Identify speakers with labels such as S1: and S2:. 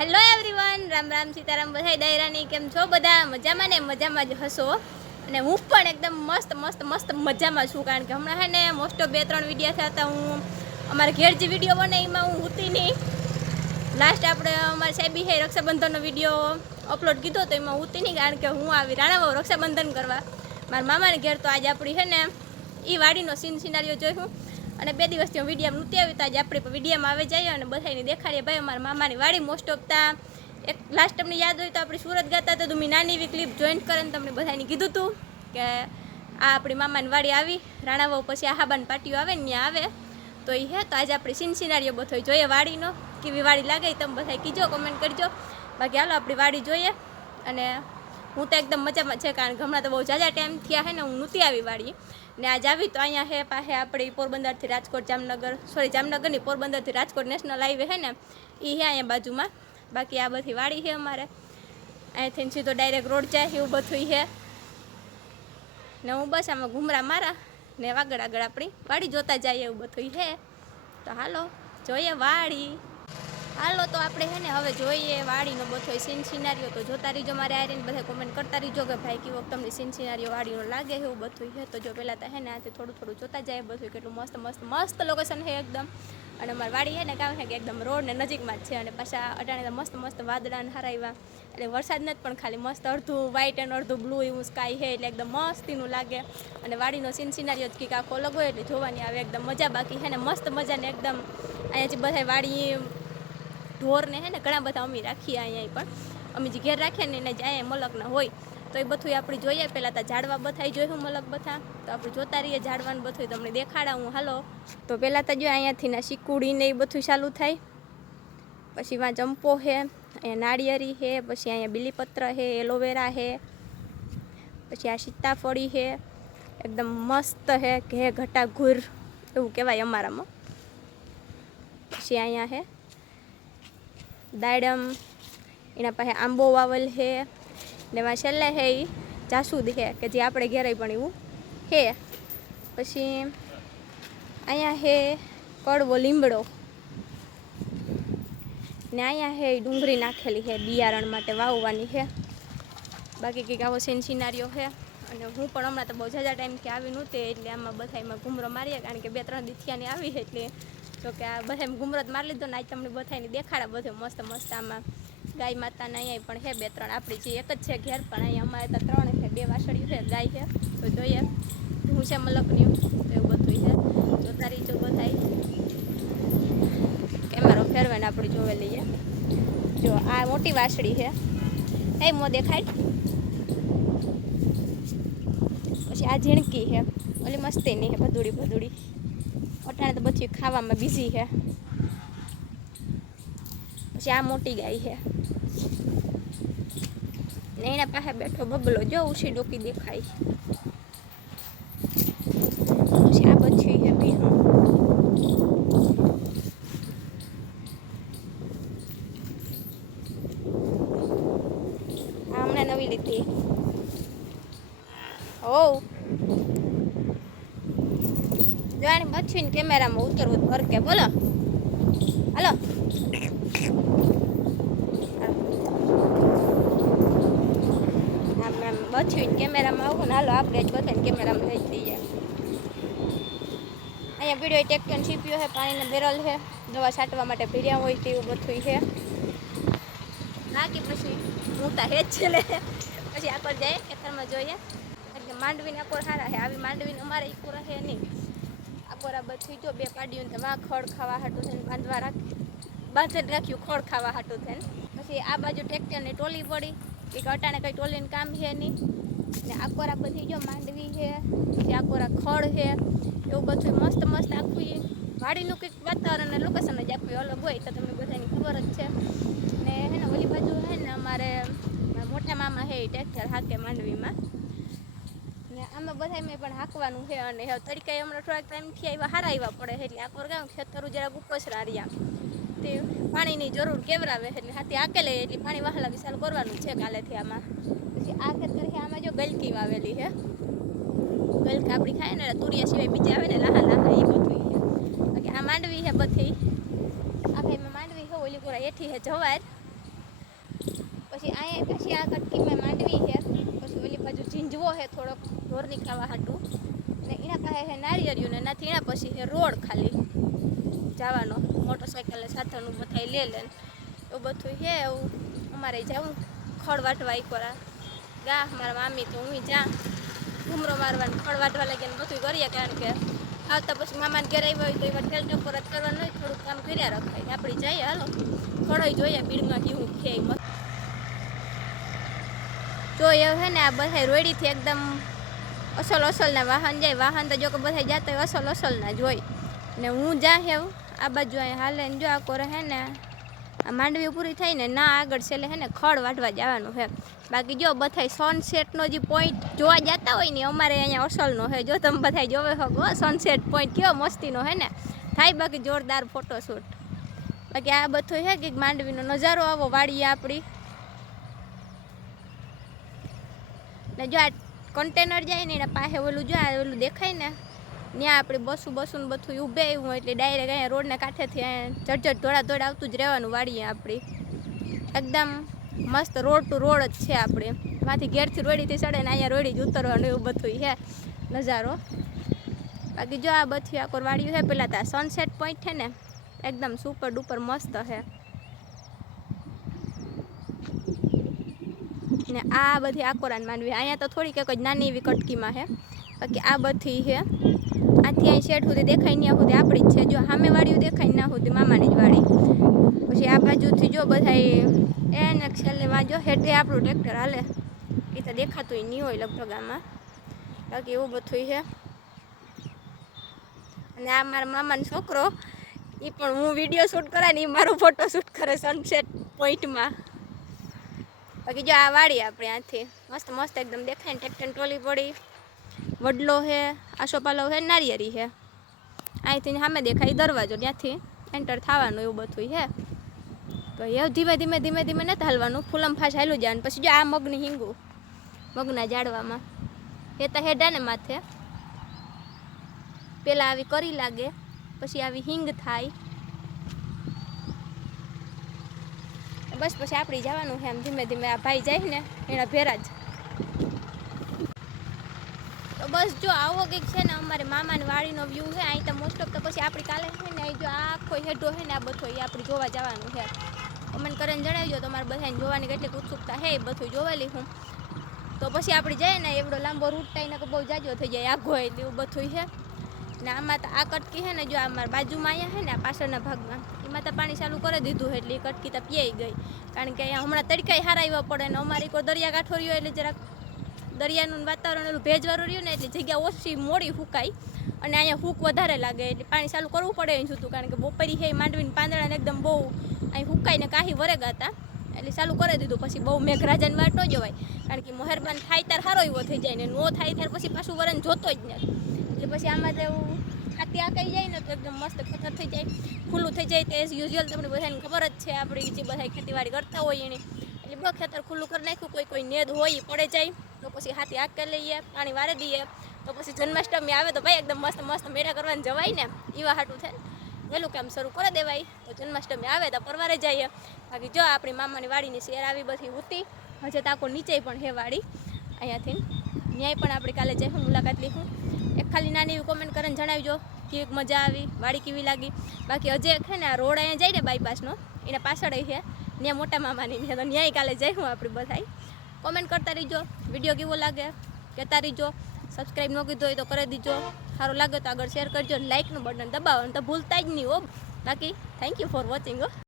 S1: Hello everyone Ram Ram Sitaram બધા દાયરાની કેમ છો બધા? મજામાં ને? મજામાં જ હશો. અને હું પણ એકદમ મસ્ત મસ્ત મસ્ત મજામાં છું. કારણ કે હમણાં હે ને મોસ્ટ ઓફ બે, ત્રણ વીડિયો થયા હતા. હું અમારા ઘેર જે વીડિયો બને એમાં હું હતી નહીં. લાસ્ટ આપણે અમારે સાહેબી હે રક્ષાબંધનનો વીડિયો અપલોડ કીધો તો એમાં ઉતી નહીં કારણ કે હું આવી રાણાવાવ રક્ષાબંધન કરવા. મારા મામાને ઘેર તો આજે આપણી છે ને એ વાડીનો સીન સિનારીઓ જોયું અને બે દિવસથી હું વીડિયો નહોતી આવી, તો આજે આપણે વિડીયામાં આવી જઈએ અને બધાને દેખાડીએ. ભાઈ, અમારા મામાની વાડી મોસ્ટ ઓફ તા. એક લાસ્ટ તમને યાદ હોય તો આપણે સુરત ગયા હતા, તો મેં નાની એવી ક્લિપ જોઈન્ટ કરીને તમને બધાને કીધું હતું કે આ આપણી મામાની વાડી આવી રાણાવાવ પછી આહાબાન પાટીઓ આવે ને ત્યાં આવે. તો એ હે, તો આજે આપણે સીન સિનારીઓ બધો જોઈએ વાડીનો. કેવી વાડી લાગે તમે બધા કીજો કોમેન્ટ કરજો. બાકી હાલો, આપણી વાડી જોઈએ અને હું તો એકદમ મજામાં છે, કારણ કે હમણાં તો બહુ જાજા ટાઈમ થયા હે ને હું નહોતી આવી વાળી ને આજ આવી તો અહીંયા હે પાસે આપણી પોરબંદરથી રાજકોટ જામનગર સોરી જામનગરની પોરબંદરથી રાજકોટ નેશનલ હાઈવે હે ને એ હે અહીંયા બાજુમાં. બાકી આ બધી વાડી છે અમારે. અહીંથી સીધો ડાયરેક્ટ રોડ જાય એવું બધું છે. ને હું બસ આમાં ઘૂમરા મારા, ને આગળ આગળ આપણી વાડી જોતા જઈએ એવું બધું છે. તો હાલો, જોઈએ વાડી. હાલો તો આપણે હે ને હવે જોઈએ વાડીનો બધો સીન સિનારીઓ તો જોતા રહીજો મારે આ રહીને બધા કોમેન્ટ કરતા રહીજો કે ભાઈ કેવો તમને સીન સિનારીઓ વાડીનો લાગે એવું બધું હે તો જો પહેલાં તો હે ને આથી થોડું થોડું જોતા જાય બધું કેટલું મસ્ત મસ્ત મસ્ત લોકેશન છે એકદમ. અને અમારી વાડી છે ને કામ છે કે એકદમ રોડ ને નજીકમાં જ છે અને પાછા અટાણે મસ્ત મસ્ત વાદળા ને હારા એવા એટલે વરસાદ નથી, પણ ખાલી મસ્ત અડધું વ્હાઈટ અને અડધું બ્લુ એવું સ્કાય છે એટલે એકદમ મસ્તીનું લાગે. અને વાડીનો સીન સિનારીઓ જ કંઈક આખો અલગ હોય એટલે જોવાની આવે, એકદમ મજા બાકી છે ને મસ્ત મજાને એકદમ. અહીંયા જે બધા વાડી ઢોરને હે ને ઘણા બધા અમે રાખીએ અહીંયા પણ. અમે જે ઘેર રાખીએ ને એને જાય મલકના હોય, તો એ બધું આપણે જોઈએ. પહેલાં તો ઝાડવા બથાઈ જોયું મલક બધા. તો આપણે જોતા રહીએ ઝાડવાનું બધું તમને દેખાડા હું હાલો. તો પહેલાં તો જો અહીંયાથી ના શીકુડીને એ બધું ચાલુ થાય. પછી વાં ચંપો છે અહીંયા નાળિયેરી છે પછી અહીંયા બીલીપત્ર છે એલોવેરા છે પછી આ સીતાફળી છે એકદમ મસ્ત છે ઘે ઘટા ઘૂર, એવું કહેવાય અમારામાં. પછી અહીંયા છે દાડમ, એના પાસે આંબો વાવલ હે ને એમાં છેલ્લે હે એ જાસૂદ હે કે જે આપણે ઘેરાય પણ એવું છે. પછી અહીંયા હે કડવો લીમડો. ને અહીંયા હે ડુંગળી નાખેલી છે, બિયારણ માટે વાવવાની છે. બાકી કંઈક આવો સીન સિનારીઓ છે. અને હું પણ હમણાં તો બહુ જાજા ટાઈમથી આવી નહોતી, એટલે આમાં બધા એમાં ઘૂમરો મારીએ, કારણ કે બે ત્રણ દીથિયાની આવી એટલે તો કે આ બધા ઘૂમરો જ મારી લીધો ને આજ તમને બધાને દેખાડા બધું મસ્ત મસ્ત આમાં. ગાય માતાને અહીંયા પણ છે બે ત્રણ. આપણી જે એક જ છે ઘેર, પણ અહીંયા અમારે તો ત્રણ છે, બે વાસળીઓ છે, ગાય છે. તો જોઈએ. હું છે મલકની તો એવું બધું છે. જોતા રહીજો બધાય. કેમેરો ફેરવાને આપણે જોવે લઈએ. જો આ મોટી વાસળી છે. એ મો દેખાય. પછી આ ઝીણકી છે. ઓલી મસ્તીની છે, ભદુડી ભદુડી. અટાણે તો બધી ખાવામાં બીઝી છે. પછી આ મોટી ગાય છે. ને એના પાસે બેઠો બબલો જો ઉછી ડોકી દેખાય. પછી આ બચ્ચી છે ભીનું આ હમણાં નવી લીધી. ઓ જોવાની બચ્ચીને કેમેરામાં ઉતરવું ભર કે બોલો હાલો આમ આમ બચ્ચીને કેમેરામાં આવું ને હાલો આપણે જ બધાને કેમેરામાં લઈ જ દઈએ અહીંયા પીડ્યો ટેક્ટર સીપ્યો છે પાણીનો બેરલ છે દવા છાંટવા માટે ભીડ્યા હોય તેવું બધું છે નાખી પછી મૂતા હે જ છે લે પછી આકોર જાય ખેતરમાં જોઈએ. એટલે માંડવીને આકોર સારા છે આવી માંડવીને અમારે ઈકોર છે નહીં. આકોરા બધું જો બે પાડ્યું ને વા ખડ ખાવા હાટું થઈને બાંધવા રાખી, બાંધીને રાખ્યું, ખડ ખાવા હાટું થઈને. પછી આ બાજુ ટ્રેક્ટરની ટોલી પડી. એક અટાણે કંઈ ટોલીને કામ છે નહીં. ને આકોરા બધી જો માંડવી છે, પછી આકોરા ખડ છે, એવું બધું મસ્ત મસ્ત આખું વાડીનું કંઈક વાતાવરણ અને લોકેશન જ આખું અલગ હોય, તો તમને બધાની ખબર જ છે. ને હે ને ઓલી બાજુ હે ને અમારે મોટા મામા હે એ ટ્રેક્ટર હાકે માંડવીમાં. આમાં બધા મેં પણ હાંકવાનું છે અને હવે તરીકે હમણાં થોડાક ટાઈમથી આવ્યા હારા આવ્યા પડે એટલે આકોર ગામ ખેતરું જરાક ઉપસરા રહ્યા. તે પાણીની જરૂર કેવરાવે એટલે હાથી આકેલે એટલે પાણી વહાલા વિશાલ કરવાનું છે કાલેથી આમાં. પછી આ ખેતર છે, આમાં જો ગલકી વાવેલી છે. ગલકા આપણી ખાય ને, તુરિયા સિવાય બીજા આવે ને, લાહા લાહા એ બધું બાકી આ માંડવી છે બધી. આખે ભાઈમાં માંડવી છે, ઓલી પૂરા એઠી છે, જવાર. પછી અહીંયા પછી આ કટકીમાં માંડવી છે. પછી ઓલી બાજુ ઝીંઝવો છે થોડોક, ઢોરની ખાવા હાટું. ને એના પાસે છે નારિયેળિયું ને એનાથી એના પછી છે રોડ ખાલી. જવાનો મોટરસાઇકલ સાથેનું બધા લે લે એવું બધું છે એવું અમારે જવું, ખડ વાટવા એકવાર ગા, મારા મામી તો હું જા. ઘૂમરો મારવાનું ખડ વાટવા લાગ્યા બધું કરીએ કારણ કે આવતા પછી મામાને ઘેર આવ્યા હોય તો એવા ઠેલ ટપોર જ કરવાનું હોય, થોડુંક કામ કર્યા રખાય આપણે જઈએ હાલો. ખડોય જોઈએ, બીડમાં કેવું ખેય મસ્ત જો એવું છે ને, આ બધા રોડીથી એકદમ અસલ અસલના વાહન જાય. વાહન તો જો કે બધા જતા હોય અસલ અસલના જ હોય. ને હું જ્યાં હેવ આ બાજુ અહીં હાલે ને જો આ કોરે હે ને, આ માંડવી પૂરી થાય ને ના આગળ છેલ્લે હે ને ખડ વાટવા જવાનું છે બાકી જો બધાય સનસેટનો જે પોઈન્ટ જોવા જતા હોય ને, અમારે અહીંયા અસલનો છે જો તમે બધા જોવે હો સનસેટ પોઈન્ટ કેવો મસ્તીનો હે ને. થાય બાકી જોરદાર ફોટોશૂટ બાકી આ બધું છે કે માંડવીનો નજારો આવો વાડીએ આપણી ને જો આ કન્ટેનર જાય ને એના પાસે ઓલું જો આ ઓલું દેખાય ને, ત્યાં આપણે બસું બસું બધું ઊભે આવ્યું એટલે ડાયરેક્ટ અહીંયા રોડના કાંઠેથી ઝટઝટ દોડા દોડ આવતું જ રહેવાનું વાડીએ આપણી એકદમ મસ્ત રોડ ટુ રોડ જ છે આપણે એમાંથી ઘેરથી રોડીથી ચડે ને અહીંયા રોડી જ ઉતરવાનું એવું બધું છે નજારો. બાકી જો આ બધી આકોર વાડીઓ છે, પેલા તો સનસેટ પોઈન્ટ છે ને, એકદમ સુપર ડુપર મસ્ત છે. ને આ બધી આકોરાન માંડવી અહીંયા તો થોડીક એક જ નાની એવી કટકીમાં છે. બાકી આ બધી છે. આથી અહીં શેઠ સુધી દેખાય ત્યાં સુધી આપણી જ છે. જો સામે વાળ્યું દેખાય ના સુધી મામાની જ વાળી. પછી આ બાજુથી જો બધા એને છેલ્લે વાંચો હેઠે આપણું ટ્રેક્ટર હાલે. એ તો દેખાતું નહીં હોય લગભગ આમાં. બાકી એવું બધું છે. અને આ મારા મામાનો છોકરો એ પણ હું વીડિયો શૂટ કરાય ને એ મારો ફોટો શૂટ કરે સનસેટ પોઈન્ટમાં બાકી જો આ વાડી આપણે આથી. મસ્ત મસ્ત એકદમ દેખાય ને ટ્રેક્ટર ટોલી પડી. વડલો છે આસોપાલો છે નારિયેરી છે અહીંથી સામે દેખાય દરવાજો, ત્યાંથી એન્ટર થવાનું એવું બધું છે તો એ ધીમે ધીમે ધીમે ધીમે નથી હાલવાનું, ફૂલમ ફાસ હાલું જાય પછી જો આ મગની હિંગું, મગના જાડવામાં એ તો હેડા ને માથે. પેલા આવી કરી લાગે, પછી આવી હિંગ થાય. બસ પછી આપણે જવાનું છે આમ ધીમે ધીમે આ ભાઈ જાય ને એના ભેરા જ. તો બસ જો આવો કંઈક છે ને અમારે મામાની વાડીનો વ્યૂ છે, અહીં તો મોસ્ટ ઓફ તો પછી આપણી કાલે છે ને, અહીં જો આખો હેડો છે ને, આ બધો એ આપણે જોવા જવાનું છે. કમેન્ટ કરીને જણાવજો, તમારે બધાને જોવાની કેટલીક ઉત્સુકતા છે, એ બધું જોવેલી હું. તો પછી આપણે જઈએ ને, એવડો લાંબો રૂટ થાય ને બહુ જાજો થઈ જાય, આઘો એટલે એવું બધું છે. ને આમાં તો આ કટકી છે ને, જો આ મારા બાજુમાં અહીંયા છે ને, આ પાછળના ભાગમાં. એમાં તો પાણી ચાલુ કરી દીધું એટલે એ કટકી તો પીયાઈ ગઈ. કારણ કે અહીંયા હમણાં તડકાઈ હારા આવ્યા પડે ને અમારી કોઈ દરિયાકાંઠો રહ્યો એટલે જરાક દરિયાનું વાતાવરણ એટલું ભેજવાળું રહ્યું ને એટલે જગ્યા ઓછી મોડી ફૂંકાય અને અહીંયા ફૂંક વધારે લાગે એટલે પાણી ચાલુ કરવું પડે એમ જોતું, કારણ કે બપોરી હે માંડવીને પાંદડાને એકદમ બહુ અહીં ફૂંકાઈને કાહી વરેગા હતા. એટલે ચાલુ કરી દીધું, પછી બહુ મેઘરાજાને વાટ જોવાય. કારણ કે મહેરબાન થાય ત્યારે સારો એવો થઈ જાય ને નો થાય ત્યારે પછી પાછું વરણ જોતો જ નથી. એટલે પછી આમાં તો એવું હાથી આકાઈ જાય ને તો એકદમ મસ્ત ખતર થઈ જાય, ખુલ્લું થઈ જાય, તો એઝ યુઝ્યુઅલ તમને બધાને ખબર જ છે આપણી જે બધા ખેતીવાડી કરતા હોય એની. એટલે બધું ખેતર ખુલ્લું કરી નાખ્યું, કોઈ કોઈ નેદ હોય પડે જાય, તો પછી હાથી આગ કરી લઈએ, પાણી વારે દઈએ, તો પછી જન્માષ્ટમી આવે તો ભાઈ એકદમ મસ્ત મસ્ત મેળા કરવાને જવાય ને એવા હાટું થાય. વહેલું કામ શરૂ કરી દેવાય, તો જન્માષ્ટમી આવે તો પરવારે જઈએ. બાકી જો આપણી મામાની વાડીની શેર આવી બધી ઉતી, હજે તાકો નીચે પણ હે વાડી. અહીંયાથી ન્યાય પણ આપણે કાલે જઈશું, મુલાકાત લઈશું એક ખાલી નાની એવી કોમેન્ટ કરીને જણાવજો. કેવી મજા આવી, વાડી કેવી લાગી. બાકી એક છે ને, આ રોડ અહીંયા જાય ને બાયપાસનો એના પાછળ છે. ત્યાં મોટા મામાની છે તો ન્યાય કાલે જઈશું આપણે બધાય. કોમેન્ટ કરતા રહીજો વીડિયો કેવો લાગે કહેતા રહીજો. સબસ્ક્રાઈબ ન કીધું હોય તો કરી દીજો. સારું લાગે તો આગળ શેર કરજો લાઇકનું બટન દબાવો તો ભૂલતા જ નહીં હો. બાકી થેન્ક યુ ફોર વોચિંગ હો.